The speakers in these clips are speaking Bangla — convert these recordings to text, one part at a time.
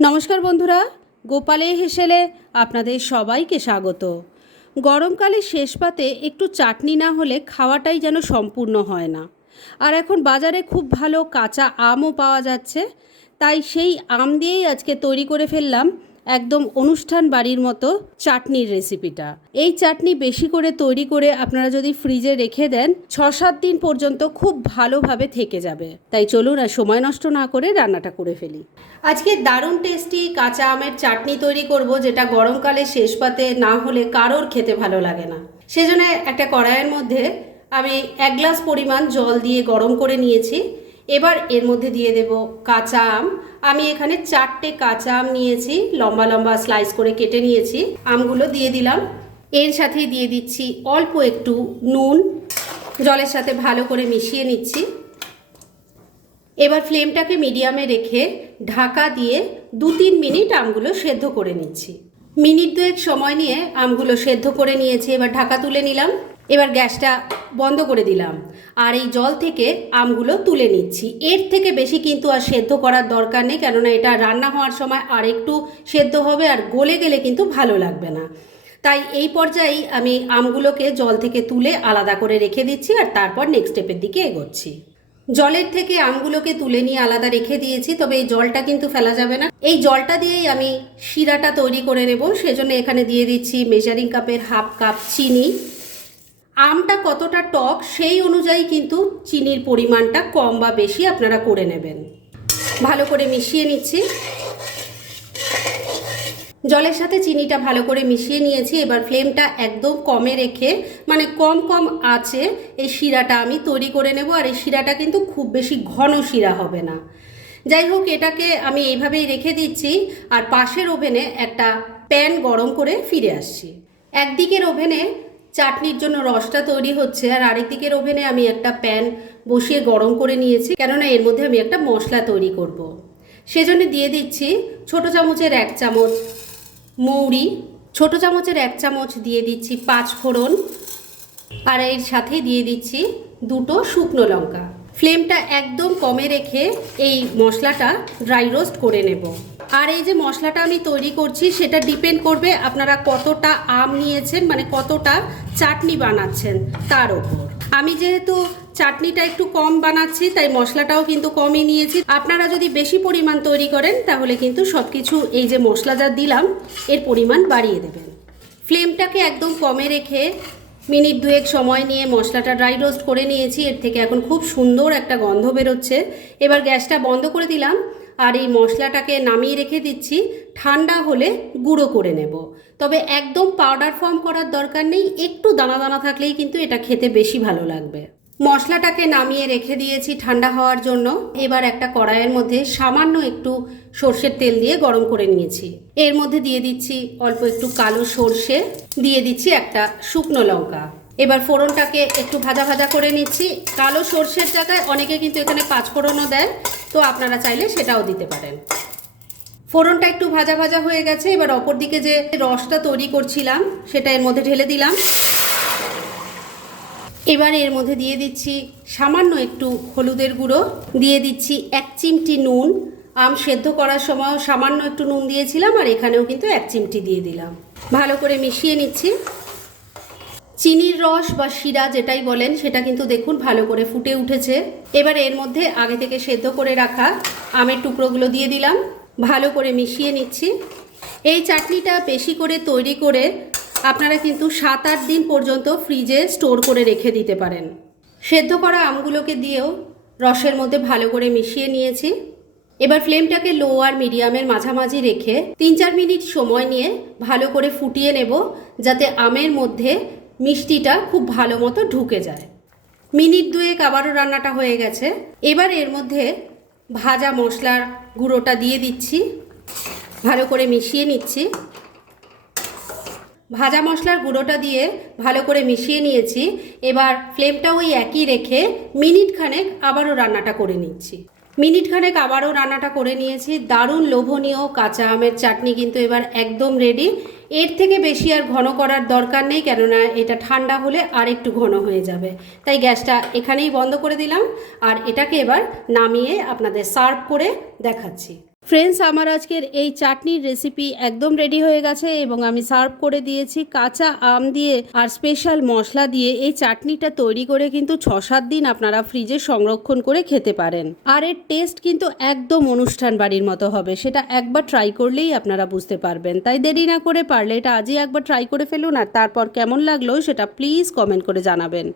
নমস্কার বন্ধুরা গোপালে হেসেলে আপনাদের সবাইকে স্বাগত। গরমকালে শেষ পাতে একটু চাটনি না হলে খাওয়াটাই যেন সম্পূর্ণ হয় না। আর এখন বাজারে খুব ভালো কাঁচা আমও পাওয়া যাচ্ছে, তাই সেই আম দিয়েই আজকে তৈরি করে ফেললাম একদম অনুষ্ঠান বাড়ির মতো চাটনির রেসিপিটা। এই চাটনি বেশি করে তৈরি করে আপনারা যদি ফ্রিজে রেখে দেন ছ সাত দিন পর্যন্ত খুব ভালোভাবে থেকে যাবে। তাই চলুন আর সময় নষ্ট না করে রান্নাটা করে ফেলি। আজকে দারুণ টেস্টি কাঁচা আমের চাটনি তৈরি করব, যেটা গরমকালে শেষ পাতে না হলে কারোর খেতে ভালো লাগে না। সেজন্য একটা কড়াইয়ের মধ্যে আমি এক গ্লাস পরিমাণ জল দিয়ে গরম করে নিয়েছি। এবার এর মধ্যে দিয়ে দেব কাঁচা আম আমি এখানে চারটে কাঁচা আম নিয়েছি, লম্বা লম্বা স্লাইস করে কেটে নিয়েছি। আমগুলো দিয়ে দিলাম। এর সাথে দিয়ে দিচ্ছি অল্প একটু নুন। জলের সাথে ভালো করে মিশিয়ে নিচ্ছি। এবার ফ্লেমটাকে মিডিয়ামে রেখে ঢাকা দিয়ে দু তিন মিনিট আমগুলো সেদ্ধ করে নিচ্ছি। মিনিট দুয়েক সময় নিয়ে আমগুলো সেদ্ধ করে নিয়েছি, এবার ঢাকা তুলে নিলাম। এবার গ্যাসটা বন্ধ করে দিলাম। আর এই জল থেকে আমগুলো তুলে নিচ্ছি। এর থেকে বেশি কিন্তু আর সেদ্ধ করার দরকার নেই, কেননা এটা রান্না হওয়ার সময় আর একটু সেদ্ধ হবে আর গলে গেলে কিন্তু ভালো লাগবে না। তাই এই পর্যায়েই আমি আমগুলোকে জল থেকে তুলে আলাদা করে রেখে দিচ্ছি আর তারপর নেক্সট স্টেপের দিকে এগোচ্ছি। জলের থেকে আমগুলোকে তুলে নিয়ে আলাদা রেখে দিয়েছি, তবে এই জলটা কিন্তু ফেলা যাবে না। এই জলটা দিয়েই আমি শিরাটা তৈরি করে নেব, সেজন্য এখানে দিয়ে দিচ্ছি মেজারিং কাপের হাফ কাপ চিনি। আমটা কতটা টক সেই অনুযায়ী কিন্তু চিনির পরিমাণটা কম বা বেশি আপনারা করে নেবেন। ভালো করে মিশিয়ে নিচ্ছি। জলের সাথে চিনিটা ভালো করে মিশিয়ে নিয়েছি। এবার ফ্লেমটা একদম কমে রেখে মানে কম কম আছে, এই শিরাটা আমি তৈরি করে নেব। আর এই শিরাটা কিন্তু খুব বেশি ঘন শিরা হবে না। যাই হোক, এটাকে আমি এইভাবেই রেখে দিচ্ছি। আর পাশের ওভেনে একটা প্যান গরম করে ফিরে আসছি। একদিকের ওভেনে চাটনির জন্য রসটা তৈরি হচ্ছে আর আরেক দিকের ওভেনে আমি একটা প্যান বসিয়ে গরম করে নিয়েছি, কেননা এর মধ্যে আমি একটা মশলা তৈরি করব। সেজন্য দিয়ে দিচ্ছি ছোট চামচের এক চামচ মৌরি, ছোট চামচের এক চামচ দিয়ে দিচ্ছি পাঁচ ফোড়ন আর এর সাথে দিয়ে দিচ্ছি দুটো শুকনো লঙ্কা ফ্লেমটা একদম কমে রেখে এই মশলাটা ড্রাই রোস্ট করে নেব। আর এই যে মশলাটা আমি তৈরি করছি, সেটা ডিপেন্ড করবে আপনারা কতটা আম নিয়েছেন মানে কতটা চাটনি বানাচ্ছেন তার ওপর। আমি যেহেতু চাটনিটা একটু কম বানাচ্ছি, তাই মশলাটাও কিন্তু কমই নিয়েছি। আপনারা যদি বেশি পরিমাণ তৈরি করেন, তাহলে কিন্তু সব কিছু এই যে মশলা যা দিলাম, এর পরিমাণ বাড়িয়ে দেবেন। ফ্লেমটাকে একদম কমে রেখে মিনিট দুয়েক সময় নিয়ে মশলাটা ড্রাই রোস্ট করে নিয়েছি। এর থেকে এখন খুব সুন্দর একটা গন্ধ বেরোচ্ছে। এবার গ্যাসটা বন্ধ করে দিলাম আর এই মশলাটাকে নামিয়ে রেখে দিচ্ছি। ঠান্ডা হলে গুঁড়ো করে নেব। তবে একদম পাউডার ফর্ম করার দরকার নেই। একটু দানা দানা থাকলেই কিন্তু এটা খেতে বেশি ভালো লাগবে। মশলাটাকে নামিয়ে রেখে দিয়েছি ঠান্ডা হওয়ার জন্য। এবার একটা কড়াইয়ের মধ্যে সামান্য একটু সর্ষের তেল দিয়ে গরম করে নিয়েছি। এর মধ্যে দিয়ে দিচ্ছি অল্প একটু কালো সর্ষে, দিয়ে দিচ্ছি একটা শুকনো লঙ্কা। এবার ফোড়নটাকে একটু ভাজা ভাজা করে নিচ্ছি। কালো সর্ষের জায়গায় অনেকে কিন্তু এখানে পাঁচ ফোড়নও দেয়, তো আপনারা চাইলে সেটাও দিতে পারেন। ফোড়নটা একটু ভাজা ভাজা হয়ে গেছে। এবার অপর দিকে যে রসটা তৈরি করছিলাম, সেটা এর মধ্যে ঢেলে দিলাম। এবার এর মধ্যে দিয়ে দিচ্ছি সামান্য একটু হলুদের গুঁড়ো, দিয়ে দিচ্ছি এক চিমটি নুন। আম সেদ্ধ করার সময়ও সামান্য একটু নুন দিয়েছিলাম আর এখানেও কিন্তু এক চিমটি দিয়ে দিলাম। ভালো করে মিশিয়ে নিচ্ছি। চিনির রস বা শিরা যেটাই বলেন, সেটা কিন্তু দেখুন ভালো করে ফুটে উঠেছে। এবার এর মধ্যে আগে থেকে সেদ্ধ করে রাখা আমের টুকরোগুলো দিয়ে দিলাম। ভালো করে মিশিয়ে নিচ্ছি। এই চাটনিটা বেশি করে তৈরি করে আপনারা কিন্তু সাত আট দিন পর্যন্ত ফ্রিজে স্টোর করে রেখে দিতে পারেন। সেদ্ধ করা আমগুলোকে দিয়েও রসের মধ্যে ভালো করে মিশিয়ে নিয়েছি। এবার ফ্লেমটাকে লো আর মিডিয়ামের মাঝামাঝি রেখে তিন চার মিনিট সময় নিয়ে ভালো করে ফুটিয়ে নেব, যাতে আমের মধ্যে মিষ্টিটা খুব ভালো মতো ঢুকে যায়। মিনিট দুয়েক আবারও রান্নাটা হয়ে গেছে। এবার এর মধ্যে ভাজা মশলার গুঁড়োটা দিয়ে দিচ্ছি। ভালো করে মিশিয়ে নিচ্ছি। ভাজা মশলার গুঁড়োটা দিয়ে ভালো করে মিশিয়ে নিয়েছি। এবার ফ্লেমটা ওই একই রেখে মিনিট খানেক আবারও রান্নাটা করে নিচ্ছি। মিনিট খানেক আবারও রান্নাটা করে নিয়েছি। দারুণ লোভনীয় কাঁচা আমের চাটনি কিন্তু এবার একদম রেডি এর থেকে বেশি আর ঘন করার দরকার নেই, কেননা এটা ঠান্ডা হলে আর একটু ঘন হয়ে যাবে। তাই গ্যাসটা এখানেই বন্ধ করে দিলাম। আর এটাকে এবার নামিয়ে আপনাদের সার্ভ করে দেখাচ্ছি। ফ্রেন্ডস আমার আজকের এই চাটনির রেসিপি একদম রেডি হয়ে গেছে এবং আমি সার্ভ করে দিয়েছি কাঁচা আম দিয়ে আর স্পেশাল মশলা দিয়ে। এই চাটনিটা তৈরি করে কিন্তু ছ সাত দিন আপনারা ফ্রিজে সংরক্ষণ করে খেতে পারেন। আর এর টেস্ট কিন্তু একদম অনুষ্ঠান বাড়ির মতো হবে। সেটা একবার ট্রাই করলেই আপনারা বুঝতে পারবেন। তাই দেরি না করে পারলে এটা আজই একবার ট্রাই করে ফেলুন আর তারপর কেমন লাগল সেটা প্লিজ কমেন্ট করে জানাবেন।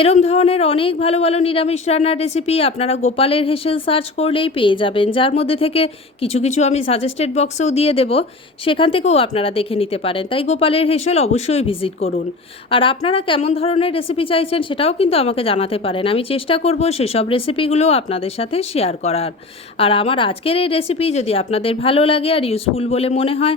এরম ধরনের অনেক ভালো ভালো নিরামিষ রান্নার রেসিপি আপনারা গোপালের হেসেল সার্চ করলেই পেয়ে যাবেন, যার মধ্যে থেকে কিছু কিছু আমি সাজেস্টেড বক্সেও দিয়ে দেব, সেখান থেকেও আপনারা দেখে নিতে পারেন। তাই গোপালের হেসেল অবশ্যই ভিজিট করুন। আর আপনারা কেমন ধরনের রেসিপি চাইছেন সেটাও কিন্তু আমাকে জানাতে পারেন। আমি চেষ্টা করব সেসব রেসিপিগুলো আপনাদের সাথে শেয়ার করার। আর আমার আজকের এই রেসিপি যদি আপনাদের ভালো লাগে আর ইউজফুল বলে মনে হয়